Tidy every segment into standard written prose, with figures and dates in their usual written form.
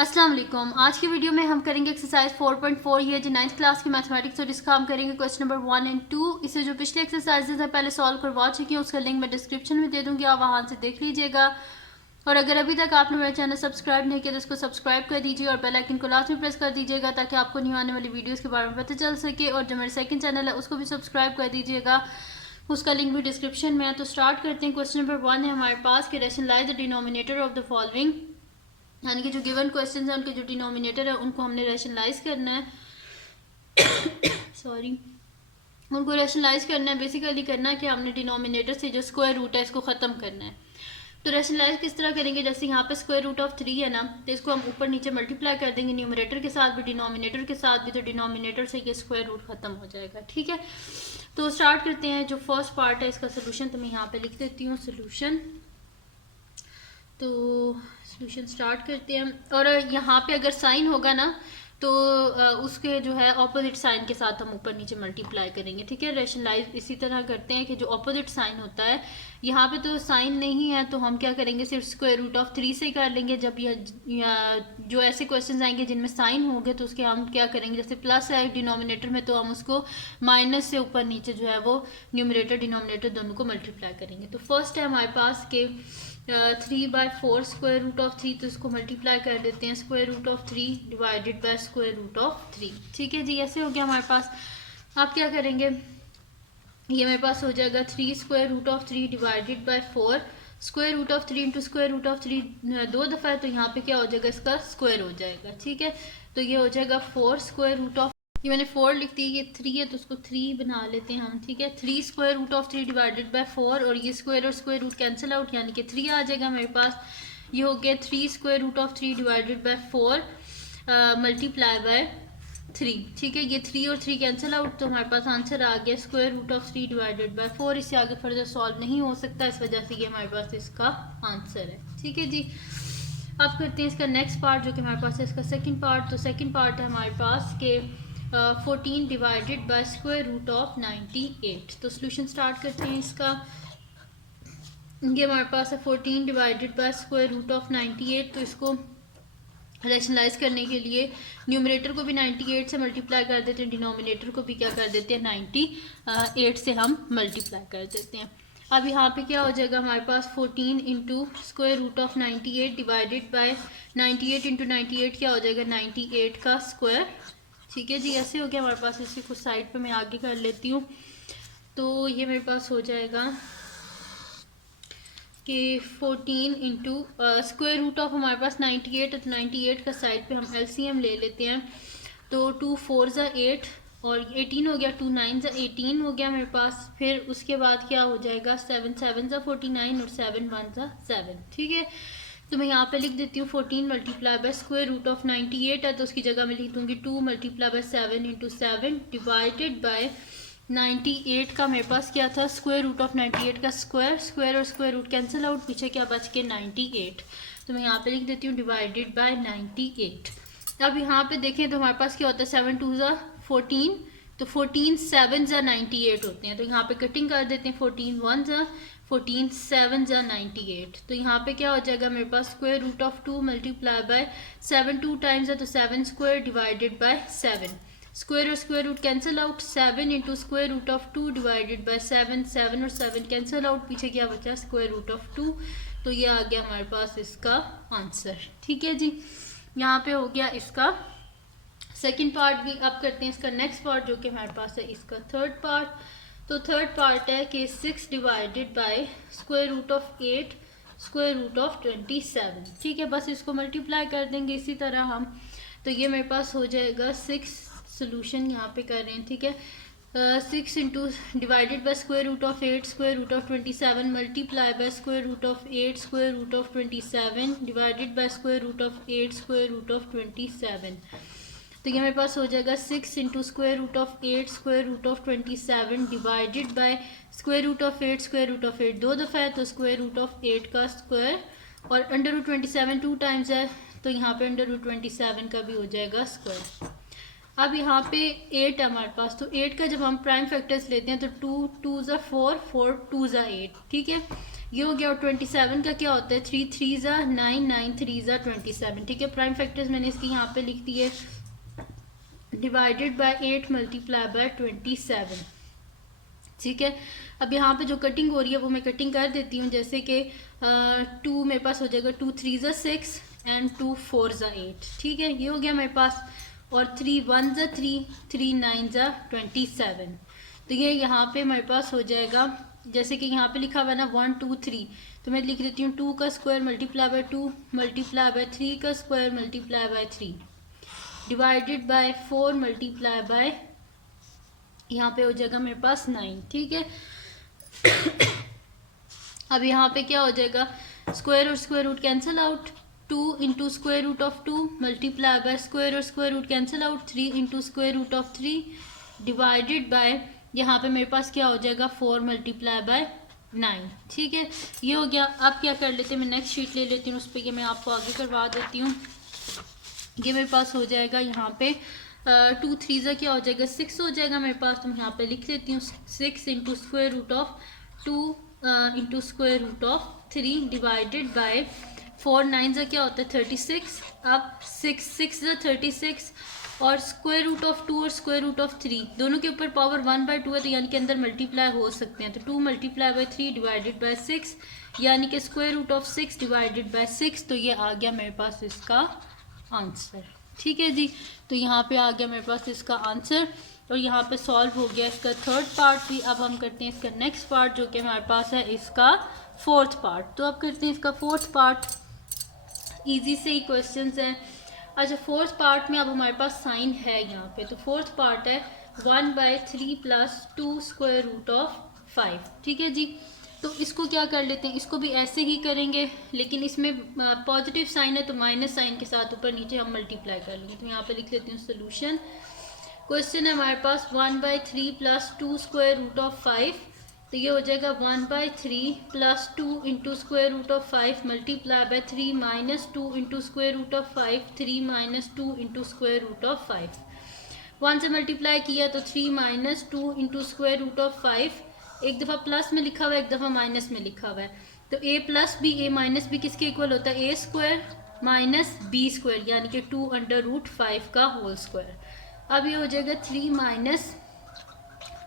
अस्सलाम वालेकुम। आज की वीडियो में हम करेंगे एक्सरसाइज 4.4। ये जो 9th क्लास की मैथमेटिक्स और जिसका हम करेंगे क्वेश्चन नंबर 1 एंड 2। इसे जो पिछले एक्सरसाइजेज है पहले सॉल्व करवा चुकी हूँ, उसका लिंक मैं डिस्क्रिप्शन में दे दूँगी, आप वहाँ से देख लीजिएगा। और अगर अभी तक आपने मेरा चैनल सब्सक्राइब नहीं किया तो इसको सब्सक्राइब कर दीजिए और बेल आइकन को लास्ट में प्रेस कर दीजिएगा ताकि आपको न्यू आने वाली वीडियोज़ के बारे में पता चल सके। और जो मेरा सेकंड चैनल है उसको भी सब्सक्राइब कर दीजिएगा, उसका लिंक भी डिस्क्रिप्शन में है। तो स्टार्ट करते हैं। क्वेश्चन नंबर 1 है हमारे पास कि rationalise the denominator of the following, यानी कि जो गिवन क्वेश्चन है उनके जो डिनोमिनेटर है उनको हमने रैशनलाइज करना है। सॉरी, उनको रैशनलाइज करना है। बेसिकली करना है कि हमने डिनोमिनेटर से जो स्क्वायर रूट है इसको ख़त्म करना है। तो रैशनलाइज किस तरह करेंगे, जैसे यहाँ पे स्क्वायर रूट ऑफ 3 है ना, तो इसको हम ऊपर नीचे मल्टीप्लाई कर देंगे न्यूमरेटर के साथ भी डिनोमिनेटर के साथ भी, तो डिनोमिनेटर से ये स्क्वायर रूट ख़त्म हो जाएगा। ठीक है, तो स्टार्ट करते हैं। जो फर्स्ट पार्ट है इसका सोल्यूशन तो मैं यहाँ पे लिख देती हूँ सोल्यूशन। तो सोल्यूशन स्टार्ट करते हैं। और यहाँ पे अगर साइन होगा ना तो उसके जो है ऑपोजिट साइन के साथ हम ऊपर नीचे मल्टीप्लाई करेंगे। ठीक है, रैशनलाइज इसी तरह करते हैं कि जो ऑपोजिट साइन होता है, यहाँ पे तो साइन नहीं है तो हम क्या करेंगे, सिर्फ स्क्वायर रूट ऑफ 3 से कर लेंगे। जब जो ऐसे क्वेश्चन आएंगे जिनमें साइन होंगे तो उसके हम क्या करेंगे, जैसे प्लस है डिनोमिनेटर में तो हम उसको माइनस से ऊपर नीचे जो है वो न्यूमरेटर डिनोमिनेटर दोनों को मल्टीप्लाई करेंगे। तो फर्स्ट है हमारे पास के 3/4 स्क्वायर रूट ऑफ 3, तो इसको मल्टीप्लाई कर देते हैं। Square root of 3 divided by square root of 3। ठीक है जी, ऐसे हो गया हमारे पास। आप क्या करेंगे, ये मेरे पास हो जाएगा 3 square root of 3 divided by 4 square root of 3 into square root of 3 दो दफ़ा है तो यहाँ पे क्या हो जाएगा, इसका स्क्वायर हो जाएगा। ठीक है, तो ये हो जाएगा 4 स्क्वायर रूट ऑफ, ये मैंने 4 लिख दी, ये 3 है तो उसको 3 बना लेते हैं हम। ठीक है, 3 square root of 3 divided by 4 और ये स्क्वायर और स्क्वायर रूट कैंसिल आउट, यानी कि 3 आ जाएगा मेरे पास। ये हो गया 3 square root of 3 divided by 4 multiply by 3। ठीक है, ये 3 और 3 कैंसिल आउट तो हमारे पास आंसर आ गया square root of 3 divided by 4। इससे आगे फर्दर सॉल्व नहीं हो सकता, इस वजह से ये हमारे पास इसका आंसर है। ठीक है जी, अब करते हैं इसका नेक्स्ट पार्ट जो कि हमारे पास है इसका सेकंड पार्ट। तो सेकंड पार्ट है हमारे पास के 14 divided by square root of 98। तो सोल्यूशन स्टार्ट करते हैं इसका। ये हमारे पास है 14 divided by square root of 98, तो इसको रैशनलाइज करने के लिए न्यूमरेटर को भी 98 से मल्टीप्लाई कर देते हैं, डिनोमिनेटर को भी क्या कर देते हैं 98 से हम मल्टीप्लाई कर देते हैं। अब यहाँ पे क्या हो जाएगा हमारे पास 14 into square root of 98 divided by 98 into 98 क्या हो जाएगा 98 का स्क्वायर। ठीक है जी, ऐसे हो गया हमारे पास। इसी को साइड पे मैं आगे कर लेती हूँ। तो ये मेरे पास हो जाएगा कि 14 इंटू स्क्वायर रूट ऑफ हमारे पास 98 है तो 98 का साइड पे हम एलसीएम ले लेते हैं। तो 2 4 ज़ा 8 और 18 हो गया, 2 9 ज़ा 18 हो गया मेरे पास। फिर उसके बाद क्या हो जाएगा 7 7 ज़ा 49 और 7 1 ज़ा 7। ठीक है, तो मैं यहाँ पे लिख देती हूँ 14 multiply by square root of 98 है तो उसकी जगह मैं लिख दूँगी 2 multiply by 7 into 7 divided by 98 का मेरे पास क्या था स्क्वायर रूट ऑफ 98 का स्क्वायर, स्क्वायर और स्क्वायर रूट कैंसिल आउट, पीछे क्या बच के 98। तो मैं यहाँ पे लिख देती हूँ डिवाइडेड बाय 98। अब यहाँ पे देखें तो हमारे पास क्या होता है 7 2 ज़ा 14, तो 14 7 ज़ा 98 होते हैं। तो यहाँ पे कटिंग कर देते हैं 14 1 ज़ा 14 7 ज़ा 98। तो यहाँ पे क्या हो जाएगा मेरे पास square root of 2 multiply by 7 2 times है तो 7 स्क्वायर डिवाइडेड बाय 7। स्क्वायर और square root cancel out, 7 into square root of 2 divided by 7, 7 और 7 कैंसिल आउट, पीछे क्या बचा स्क्वायर रूट ऑफ 2। तो ये आ गया हमारे पास इसका आंसर। ठीक है जी, यहाँ पे हो गया इसका सेकंड पार्ट भी। अब करते हैं इसका नेक्स्ट पार्ट जो कि हमारे पास है इसका थर्ड पार्ट। तो थर्ड पार्ट है कि 6 divided by square root of 8 square root of 27। ठीक है, बस इसको मल्टीप्लाई कर देंगे इसी तरह हम। तो ये मेरे पास हो जाएगा 6, सोल्यूशन यहाँ पे कर रहे हैं। ठीक है, 6 into divided by square root of 8 square root of 27 multiply by square root of 8 square root of 27 divided by square root of 8 square root of 27। तो ये मेरे पास हो जाएगा 6 into square root of 8 square root of 27 divided by square root of 8 square root of 8 दो दफ़ा है तो स्क्वायर रूट ऑफ 8 का स्क्वायर और अंडर रूट 27 2 टाइम्स है तो यहाँ पे अंडर रूट 27 का भी हो जाएगा स्क्वायर। अब यहाँ पे 8 है हमारे पास, तो 8 का जब हम प्राइम फैक्टर्स लेते हैं तो 2 2 ज़ा 4 4 2 ज़ा 8। ठीक है, ये हो गया। और 27 का क्या होता है, 3 3 ज़ा 9, 9 3 ज़ा 27, ठीक है। प्राइम फैक्टर्स मैंने इसकी यहाँ पे लिख दिए, डिवाइडेड बाय 8 मल्टीप्लाई बाय 27, ठीक है। अब यहाँ पे जो कटिंग हो रही है वो मैं कटिंग कर देती हूँ, जैसे कि 2 मेरे पास हो जाएगा 2 3 ज़ा 6 एंड 2 4 ज़ा 8, ठीक है, ये हो गया मेरे पास। और 3 1 ज़ा 3, 3 9 ज़ा 27, तो ये यहाँ पे मेरे पास हो जाएगा, जैसे कि यहाँ पे लिखा हुआ है ना 1 2 3, तो मैं लिख देती हूँ 2 का square multiply by 2 multiply by 3 का square multiply by 3 divided by 4 multiply bye, यहाँ पे हो जाएगा मेरे पास 9, ठीक है। अब यहाँ पे क्या हो जाएगा, स्क्वायर और square root cancel out, 2 into square root of 2 multiply by square और square root cancel out, 3 into square root of 3 divided by, यहाँ पे मेरे पास क्या हो जाएगा 4 मल्टीप्लाई बाय 9, ठीक है, ये हो गया। अब क्या कर लेते हैं, मैं नेक्स्ट शीट ले लेती हूँ, उस पर ये मैं आपको आगे करवा देती हूँ। ये मेरे पास हो जाएगा यहाँ पे 2 3 ज़ा क्या हो जाएगा 6 हो जाएगा मेरे पास, तो मैं यहाँ पे लिख लेती हूँ 6 into square root of 2 into square root of 3 divided by 4 9 ज़ा क्या होता है 36, अब 6 6 ज़ा 36 और स्क्वायर रूट ऑफ 2 और स्क्वायर रूट ऑफ 3 दोनों के ऊपर पावर 1/2 है, तो यानी कि अंदर मल्टीप्लाई हो सकते हैं, तो 2 मल्टीप्लाई बाय 3 डिवाइडेड बाय 6 यानी कि square root of 6 divided by 6, तो ये आ गया मेरे पास इसका आंसर, ठीक है जी। तो यहाँ पे आ गया मेरे पास इसका आंसर, और यहाँ पे सॉल्व हो गया इसका थर्ड पार्ट भी। अब हम करते हैं इसका नेक्स्ट पार्ट, जो कि हमारे पास है इसका फोर्थ पार्ट। तो अब करते हैं इसका फोर्थ पार्ट, इजी से ही क्वेश्चंस हैं। अच्छा, फोर्थ पार्ट में अब हमारे पास साइन है यहाँ पे, तो फोर्थ पार्ट है 1/3 प्लस 2 स्क्वायर रूट ऑफ 5, ठीक है जी। तो इसको क्या कर लेते हैं, इसको भी ऐसे ही करेंगे, लेकिन इसमें पॉजिटिव साइन है तो माइनस साइन के साथ ऊपर नीचे हम मल्टीप्लाई कर लेंगे। तो यहाँ पे लिख लेती हूँ सोल्यूशन। क्वेश्चन है हमारे पास 1/3 प्लस 2 स्क्वायर रूट ऑफ 5, तो ये हो जाएगा 1/3 plus 2 into square root of 5 multiply by 3 minus 2 into square root of 5, 3 minus 2 into square root of 5, 1 से मल्टीप्लाई किया तो 3 minus 2 into square root of 5, एक दफ़ा प्लस में लिखा हुआ है एक दफ़ा माइनस में लिखा हुआ है, तो a plus B A minus B किसके इक्वल होता है, a square minus B square, यानी कि 2/√5 का होल स्क्वायर। अब ये हो जाएगा 3 minus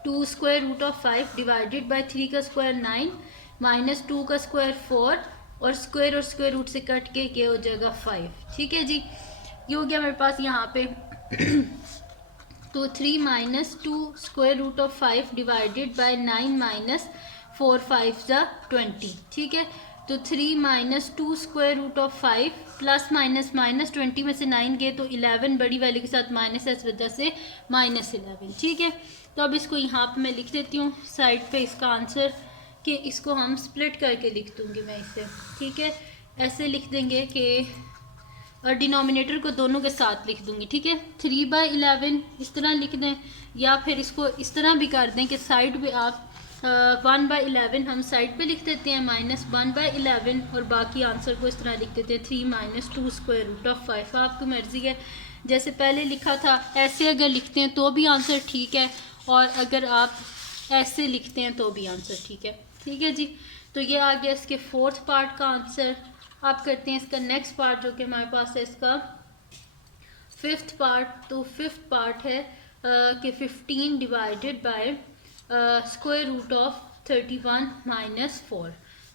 2 square root of 5 divided by 3 का स्क्वायर 9 माइनस 2 का स्क्वायर 4 और स्क्वायर रूट से कट के क्या हो जाएगा 5, ठीक है जी। ये हो गया मेरे पास यहाँ पे तो 3 minus 2 square root of 5 divided by 9 minus 4 5 ज़ा 20, ठीक है। तो 3 minus 2 square root of 5 plus minus minus 20 में से 9 गए तो 11 बड़ी वैल्यू के साथ माइनस है, इस वजह से -11, ठीक है। तो अब इसको यहाँ पे मैं लिख देती हूँ साइड पे इसका आंसर, कि इसको हम स्प्लिट करके लिख दूँगी मैं इसे, ठीक है। ऐसे लिख देंगे कि और डिनोमिनेटर को दोनों के साथ लिख दूंगी, ठीक है। 3/11 इस तरह लिख दें, या फिर इसको इस तरह भी कर दें कि साइड पे आप 1/11 हम साइड पे लिख देते हैं माइनस 1/11 और बाकी आंसर को इस तरह लिख देते हैं 3 माइनस 2 स्क्वायर रूट ऑफ 5। आपकी मर्ज़ी है, जैसे पहले लिखा था ऐसे अगर लिखते हैं तो भी आंसर ठीक है, और अगर आप ऐसे लिखते हैं तो भी आंसर ठीक है जी। तो ये आ गया इसके फोर्थ पार्ट का आंसर। आप करते हैं इसका नेक्स्ट पार्ट, जो कि हमारे पास है इसका फिफ्थ पार्ट। तो फिफ्थ पार्ट है कि 15 divided by square root of 31 minus 4।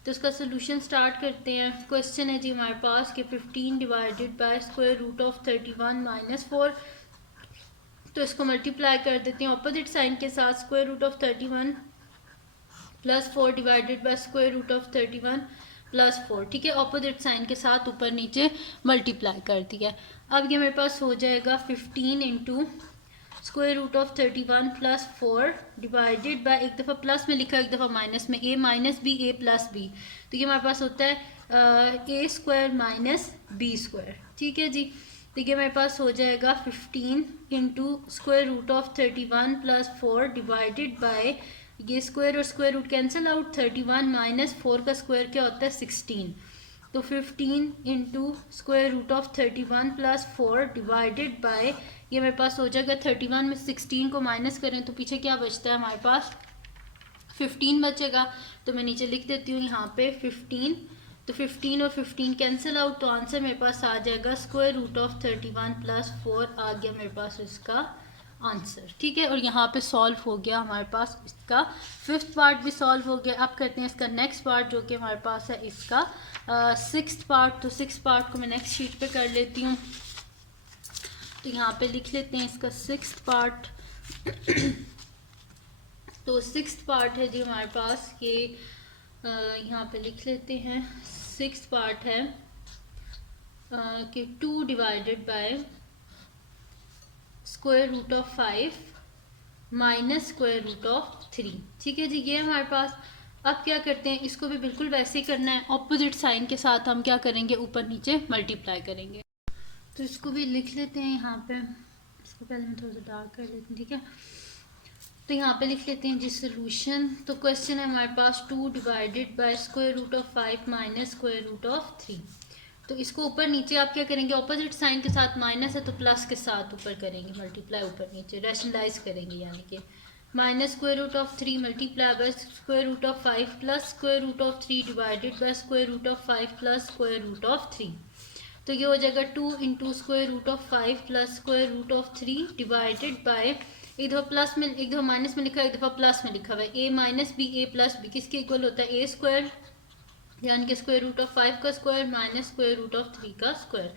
तो इसका सोल्यूशन स्टार्ट करते हैं। क्वेश्चन है जी हमारे पास कि 15 divided by square root of 31 minus 4, तो इसको मल्टीप्लाई कर देते हैं ऑपोजिट साइन के साथ, square root of 31 plus 4 divided by square root of 31 plus 4, ठीक है। ऑपोजिट साइन के साथ ऊपर नीचे मल्टीप्लाई कर दिया। अब ये मेरे पास हो जाएगा 15 into square root of 31 plus 4 divided by, एक दफ़ा प्लस में लिखा एक दफ़ा माइनस में, a minus B A plus B, तो ये हमारे पास होता है a square minus B square, ठीक है जी। तो ये मेरे पास हो जाएगा 15 into square root of 31 plus 4 divided by, ये स्क्वायर और square root cancel out, 31 minus 4 का स्क्वायर क्या होता है 16, तो 15 into square root of 31 plus 4 divided by, ये मेरे पास हो जाएगा 31 में 16 को माइनस करें तो पीछे क्या बचता है हमारे पास 15 बचेगा, तो मैं नीचे लिख देती हूँ यहाँ पे 15। तो 15 और 15 कैंसिल आउट, तो आंसर मेरे पास आ जाएगा स्क्वायर रूट ऑफ 31 प्लस 4 आ गया मेरे पास इसका आंसर। ठीक है, और यहाँ पे सॉल्व हो गया हमारे पास इसका फिफ्थ पार्ट भी सॉल्व हो गया। अब करते हैं इसका नेक्स्ट पार्ट जो कि हमारे पास है इसका सिक्स्थ पार्ट। तो सिक्स्थ पार्ट को मैं नेक्स्ट शीट पे कर लेती हूँ। तो यहाँ पे लिख लेते हैं इसका सिक्स्थ पार्ट। तो सिक्स्थ पार्ट है जी हमारे पास ये यहाँ पे लिख लेते हैं। सिक्स्थ पार्ट है कि 2 divided by square root of 5 minus square root of 3। ठीक है जी, ये हमारे पास। अब क्या करते हैं, इसको भी बिल्कुल वैसे ही करना है, ऑपोजिट साइन के साथ हम क्या करेंगे, ऊपर नीचे मल्टीप्लाई करेंगे। तो इसको भी लिख लेते हैं यहाँ पे। इसको पहले मैं थोड़ा सा डार्क कर लेती हूँ। ठीक है, तो यहाँ पे लिख लेते हैं जी सोल्यूशन। तो क्वेश्चन है हमारे पास 2 divided by square root of 5 minus square root of 3। तो इसको ऊपर नीचे आप क्या करेंगे, ऑपोजिट साइन के साथ, माइनस है तो प्लस के साथ ऊपर करेंगे, मल्टीप्लाई ऊपर नीचे रैशनलाइज करेंगे, यानी कि minus square root of 3 multiply by square root of 5 plus square root of 3 divided by square root of 5 plus square root of 3। तो ये हो जाएगा 2 into square root of 5 plus square root of 3 divided by, एक दफ़ा plus में, एक दफ़ा minus में लिखा है, एक दफ़ा प्लस में लिखा हुआ है, ए minus B A plus B किसके इक्वल होता है, ए स्क्वायर, यानी कि स्क्वायर रूट ऑफ 5 का square minus square root of 3 का स्क्वायर।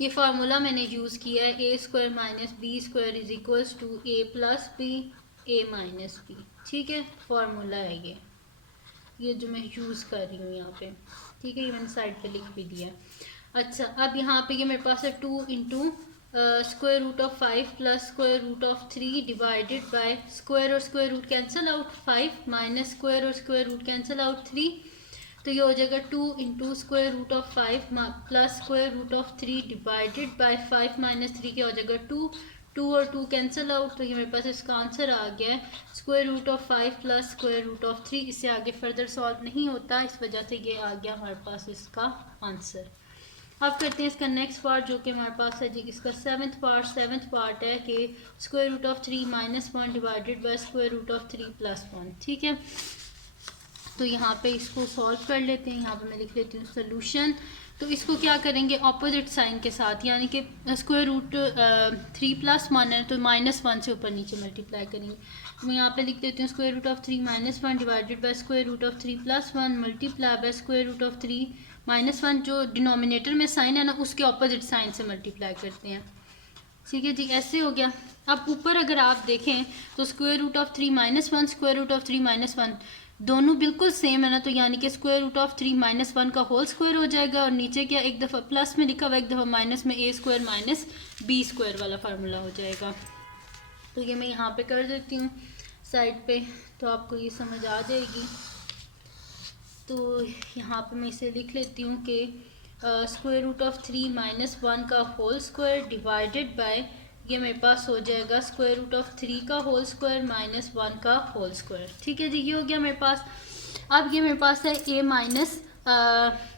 ये फार्मूला मैंने यूज़ किया है, A square minus B square is equals to A plus B A minus B. ठीक है, फार्मूला है ये जो मैं यूज़ कर रही हूँ यहाँ पे। ठीक है, ये मैंने साइड पे लिख भी दिया। अच्छा, अब यहाँ पे ये मेरे पास है 2 into square root of 5 plus square root of 3 divided by square और square root cancel out, 5 minus square और स्क्वायर रूट कैंसिल आउट 3। तो ये हो जाएगा 2 into square root of 5 plus square root of 3 divided by 5 minus 3 क्या हो जाएगा 2, 2 और 2 कैंसिल आउट। तो ये मेरे पास इसका आंसर आ गया है square root of 5 plus square root of 3। इससे आगे फर्दर सॉल्व नहीं होता, इस वजह से ये आ गया हमारे पास इसका आंसर। अब करते हैं इसका नेक्स्ट पार्ट जो कि हमारे पास है जी इसका सेवन्थ पार्ट है कि square root of 3 minus 1 divided by square root of 3 plus 1। ठीक है, तो यहाँ पे इसको सॉल्व कर लेते हैं। यहाँ पे मैं लिख लेती हूँ सोल्यूशन। तो इसको क्या करेंगे, ऑपोजिट साइन के साथ, यानी कि स्क्वायर रूट 3 प्लस 1 है तो माइनस 1 से ऊपर नीचे मल्टीप्लाई करेंगे। तो मैं यहाँ पे लिख देती हूँ square root of 3 minus 1 divided by square root of 3 plus 1 multiply by square root of 3 minus 1, जो डिनोमिनेटर में साइन है ना उसके ऑपोजिट साइन से मल्टीप्लाई करते हैं। ठीक है जी, ऐसे हो गया। अब ऊपर अगर आप देखें तो square root of 3 minus 1 square root of 3 minus 1 दोनों बिल्कुल सेम है ना, तो यानी कि स्क्वायर रूट ऑफ 3 माइनस 1 का होल स्क्वायर हो जाएगा, और नीचे क्या एक दफ़ा प्लस में लिखा हुआ एक दफ़ा माइनस में, ए स्क्वायर माइनस बी स्क्वायर वाला फार्मूला हो जाएगा। तो ये मैं यहाँ पे कर देती हूँ साइड पे, तो आपको ये समझ आ जाएगी। तो यहाँ पे मैं इसे लिख लेती हूँ कि स्क्वायर रूट ऑफ 3 माइनस 1 का होल स्क्वायर डिवाइडेड बाय, ये मेरे पास हो जाएगा स्क्वायर रूट ऑफ 3 का होल स्क्वायर माइनस 1 का होल स्क्वायर। ठीक है जी, ये हो गया मेरे पास। अब ये मेरे पास है a माइनस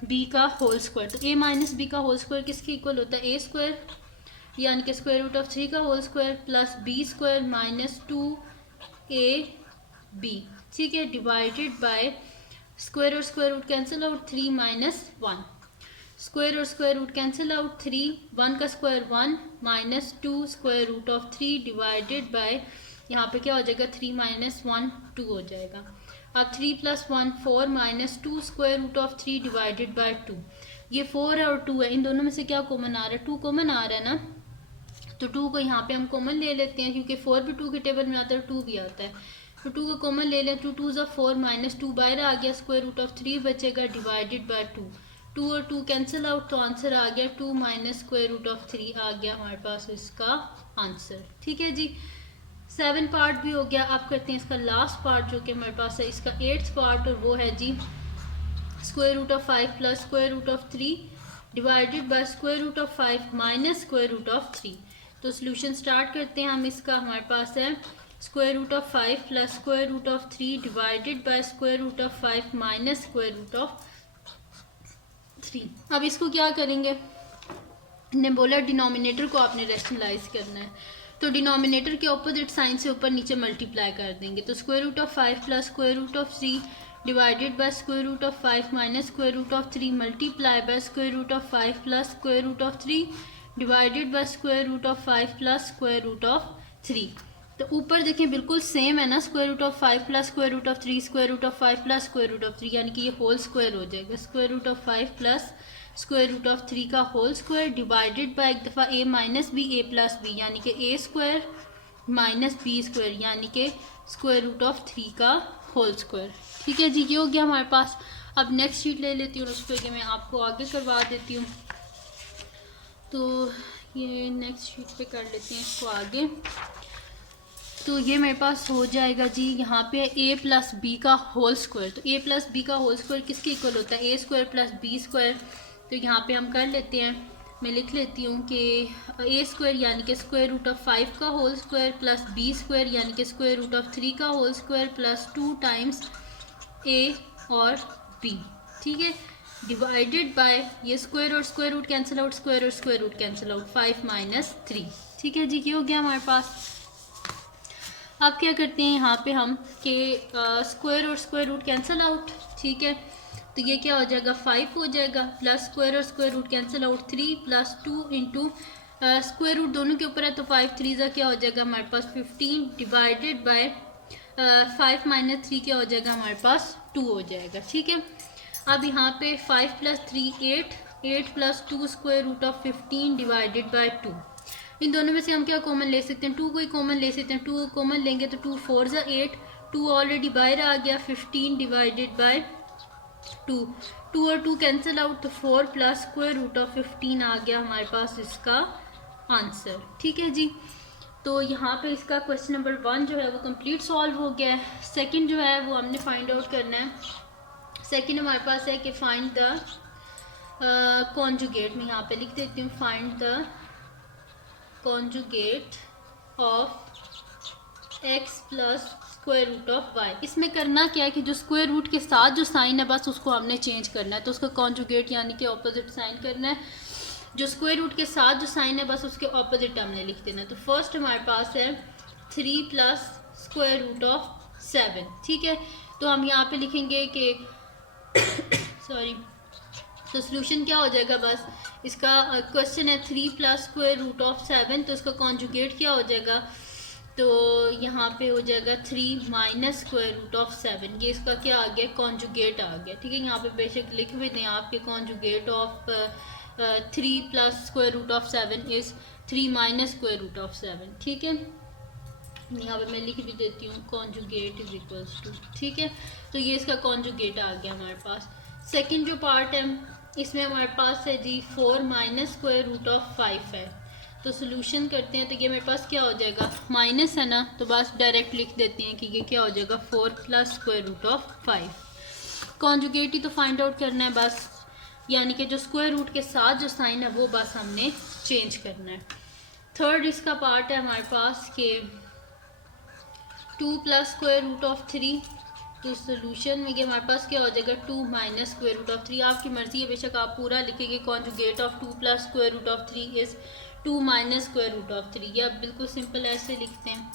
बी का होल स्क्वायर। तो a माइनस बी का होल स्क्वायर किसके इक्वल होता है, ए स्क्वायर, यानी कि स्क्वायर रूट ऑफ 3 का whole square plus B square minus 2ab। ठीक है, डिवाइडेड बाय स्क्वायर और square root cancel out 3 minus 1, square और स्क्वायर रूट कैंसिल आउट 3, 1 का square 1 minus 2 square root of 3 divided by, यहाँ पे क्या हो जाएगा 3 माइनस 1 2 हो जाएगा। अब 3 plus 1 4 minus 2 square root of 3 divided by 2। ये 4 है और 2 है, इन दोनों में से क्या कॉमन आ रहा है, 2 कॉमन आ रहा है ना, तो 2 को यहाँ पे हम कॉमन ले लेते हैं, क्योंकि 4 भी 2 के टेबल में आता है, 2 भी आता है, तो 2 को कॉमन ले लें। 2 2 4 माइनस 2 बाहर आ गया, स्क्वायर रूट ऑफ 3 बचेगा डिवाइडेड बाय 2, 2 और 2 कैंसिल आउट, तो आंसर आ गया 2 माइनस स्क्वायर रूट ऑफ 3 आ गया हमारे पास इसका आंसर। ठीक है जी, 7 पार्ट भी हो गया। अब करते हैं इसका लास्ट पार्ट जो कि हमारे पास है इसका 8th पार्ट, और वो है जी square root of 5 plus square root of 3 divided by square root of 5 minus square root of 3। तो सोल्यूशन स्टार्ट करते हैं हम इसका। हमारे पास है square root of 5 plus square root of 3 divided by square root of 5 minus square root of 3। अब इसको क्या करेंगे, ने बोला डिनोमिनेटर को आपने रैशनलाइज करना है, तो डिनोमिनेटर के ऑपोजिट साइन से ऊपर नीचे मल्टीप्लाई कर देंगे। तो square root of 5 plus square root of 3 divided by square root of 5 minus square root of 3 multiply by square root of 5 plus square root of 3 divided by square root of 5 plus square root of 3। तो ऊपर देखें बिल्कुल same है ना, square root of 5 plus square root of 3 square root of 5 plus square root of 3, यानी कि ये whole square हो जाएगा। Square root of 5 plus square root of 3 का होल स्क्वायर डिवाइडेड बाय एक दफ़ा a minus B a plus B, यानी कि a square minus B square, यानी कि स्क्वायर रूट ऑफ 3 का होल स्क्वायर। ठीक है जी, ये हो गया हमारे पास। अब नेक्स्ट शीट ले लेती हूँ, उस पर मैं आपको आगे करवा देती हूँ। तो ये नेक्स्ट शीट पे कर लेते हैं इसको आगे। तो ये मेरे पास हो जाएगा जी, यहाँ पे a प्लस बी का होल स्क्वायर। तो a प्लस बी का होल स्क्वायर किसके इक्वल होता है? a square plus B square. तो यहाँ पे हम कर लेते हैं, मैं लिख लेती हूँ कि a स्क्वायर यानी कि स्क्वायर रूट ऑफ 5 का whole square plus b square यानी कि स्क्वायर रूट ऑफ 3 का whole square plus 2 times a और b। ठीक है, डिवाइडेड बाय ये स्क्वायर और square root cancel out, square और square root cancel out, 5 minus 3। ठीक है जी, ये हो गया हमारे पास। अब क्या करते हैं यहाँ पे हम कि स्क्वायर और स्क्वायर रूट कैंसिल आउट। ठीक है, तो ये क्या हो जाएगा, 5 हो जाएगा प्लस स्क्वायर और square root cancel out 3 plus 2 into square root दोनों के ऊपर है तो 5 3 का क्या हो जाएगा हमारे पास 15 डिवाइडेड बाय 5 माइनस 3 क्या हो जाएगा हमारे पास 2 हो जाएगा। ठीक है, अब यहाँ पे 5 plus 3 8 plus 2 square root of 15 divided by 2। इन दोनों में से हम क्या कॉमन ले सकते हैं, 2 को ही कॉमन ले सकते हैं। 2 कॉमन लेंगे तो 2 4 ज़ा 8, 2 ऑलरेडी बाहर आ गया, 15 डिवाइडेड बाय 2 और 2 कैंसिल आउट, तो 4 प्लस स्क्वायर रूट ऑफ 15 आ गया हमारे पास इसका आंसर। ठीक है जी, तो यहाँ पे इसका क्वेश्चन नंबर 1 जो है वो कंप्लीट सॉल्व हो गया है। सेकंड जो है वो हमने फाइंड आउट करना है। सेकंड हमारे पास है कि फाइंड द कॉन्जुगेट, मैं यहाँ पे लिख देती हूँ, find the conjugate of x plus square root of y। इसमें करना क्या है कि जो स्क्वायर रूट के साथ जो साइन है बस उसको हमने चेंज करना है, तो उसका कॉन्जुगेट यानी कि ऑपोजिट साइन करना है। जो स्क्वायर रूट के साथ जो साइन है बस उसके ऑपोजिट हमने लिख देना है। तो फर्स्ट हमारे पास है 3 प्लस स्क्वायर रूट ऑफ 7। ठीक है, तो हम यहाँ पे लिखेंगे कि सॉरी, तो सोल्यूशन क्या हो जाएगा, बस इसका क्वेश्चन है 3 प्लस स्क्वायर रूट ऑफ 7, तो इसका कॉन्जुगेट क्या हो जाएगा, तो यहाँ पे हो जाएगा 3 माइनस स्क्वायर रूट ऑफ 7। ये इसका क्या आ गया, कॉन्जुगेट आ गया। ठीक है, यहाँ पे बेशक लिख भी दें आपके conjugate of 3 plus square root of 7 is 3 minus square root of 7। ठीक है, यहाँ पे मैं लिख भी देती हूँ कॉन्जुगेट इज इक्वल्स टू। ठीक है, तो ये इसका कॉन्जुगेट आ गया हमारे पास। सेकंड जो पार्ट है इसमें हमारे पास है जी 4 माइनस स्क्वायर रूट ऑफ 5 है। तो सोल्यूशन करते हैं, तो ये मेरे पास क्या हो जाएगा, माइनस है ना, तो बस डायरेक्ट लिख देते हैं कि ये क्या हो जाएगा 4 plus square root of 5। Conjugate ही तो फाइंड आउट करना है बस, यानी कि जो स्क्वायर रूट के साथ जो साइन है वो बस हमने चेंज करना है। थर्ड इसका पार्ट है हमारे पास कि 2 प्लस स्क्वायर रूट ऑफ 3। तो सोल्यूशन में ये हमारे पास क्या हो जाएगा 2 माइनस स्क्वायर रूट ऑफ 3। आपकी मर्जी है, बेशक आप पूरा लिखेंगे conjugate of 2 plus square root of 3 is 2 minus square root of 3। ये आप बिल्कुल सिंपल ऐसे लिखते हैं।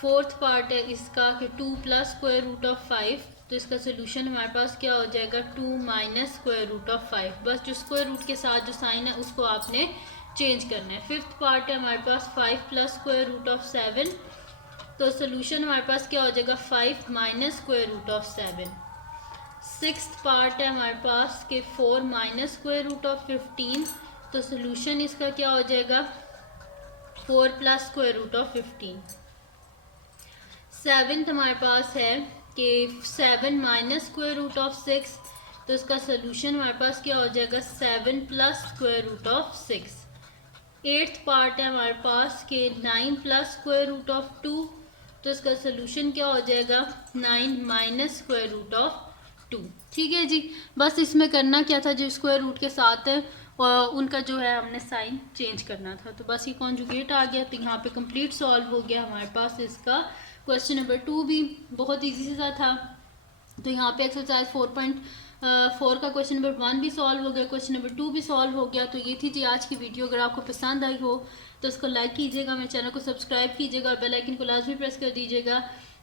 फोर्थ पार्ट है इसका कि 2 प्लस स्क्वायर रूट ऑफ 5, तो इसका सोल्यूशन हमारे पास क्या हो जाएगा 2 माइनस स्क्वायर रूट ऑफ 5। बस जो स्क्वायर रूट के साथ जो साइन है उसको आपने चेंज करना है। फिफ्थ पार्ट है हमारे पास 5 प्लस स्क्वायर रूट ऑफ 7, तो सोल्यूशन हमारे पास क्या हो जाएगा 5 minus square root of 7। Sixth part है हमारे पास कि 4 माइनस स्क्वायर रूट ऑफ 15, तो सोल्यूशन इसका क्या हो जाएगा 4 plus square root of 15। Seventh हमारे पास है कि 7 माइनस स्क्वायर रूट ऑफ 6, तो इसका सोल्यूशन हमारे पास क्या हो जाएगा 7 plus square root of 6। Eighth part है हमारे पास कि 9 प्लस स्क्वायर रूट ऑफ 2, तो इसका सोल्यूशन क्या हो जाएगा 9 माइनस स्क्वायर रूट ऑफ 2। ठीक है जी, बस इसमें करना क्या था, जो स्क्वायर रूट के साथ है और उनका जो है हमने साइन चेंज करना था। तो बस ये कॉन्जुगेट आ गया, तो यहाँ पे कंप्लीट सॉल्व हो गया हमारे पास इसका क्वेश्चन नंबर 2 भी बहुत ईजी सा था। तो यहाँ पे एक्सरसाइज 4 का क्वेश्चन नंबर 1 भी सॉल्व हो गया, क्वेश्चन नंबर 2 भी सॉल्व हो गया। तो ये थी जी आज की वीडियो। अगर आपको पसंद आई हो तो उसको लाइक कीजिएगा, मेरे चैनल को सब्सक्राइब कीजिएगा और बेल आइकन को लाजमी प्रेस कर दीजिएगा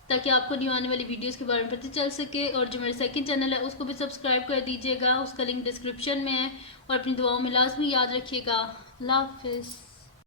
ताकि आपको न्यू आने वाली वीडियोस के बारे में पता चल सके। और जो मेरा सेकंड चैनल है उसको भी सब्सक्राइब कर दीजिएगा, उसका लिंक डिस्क्रिप्शन में है। और अपनी दुआओं में लाजमी याद रखिएगा। अल्लाह हाफिज़।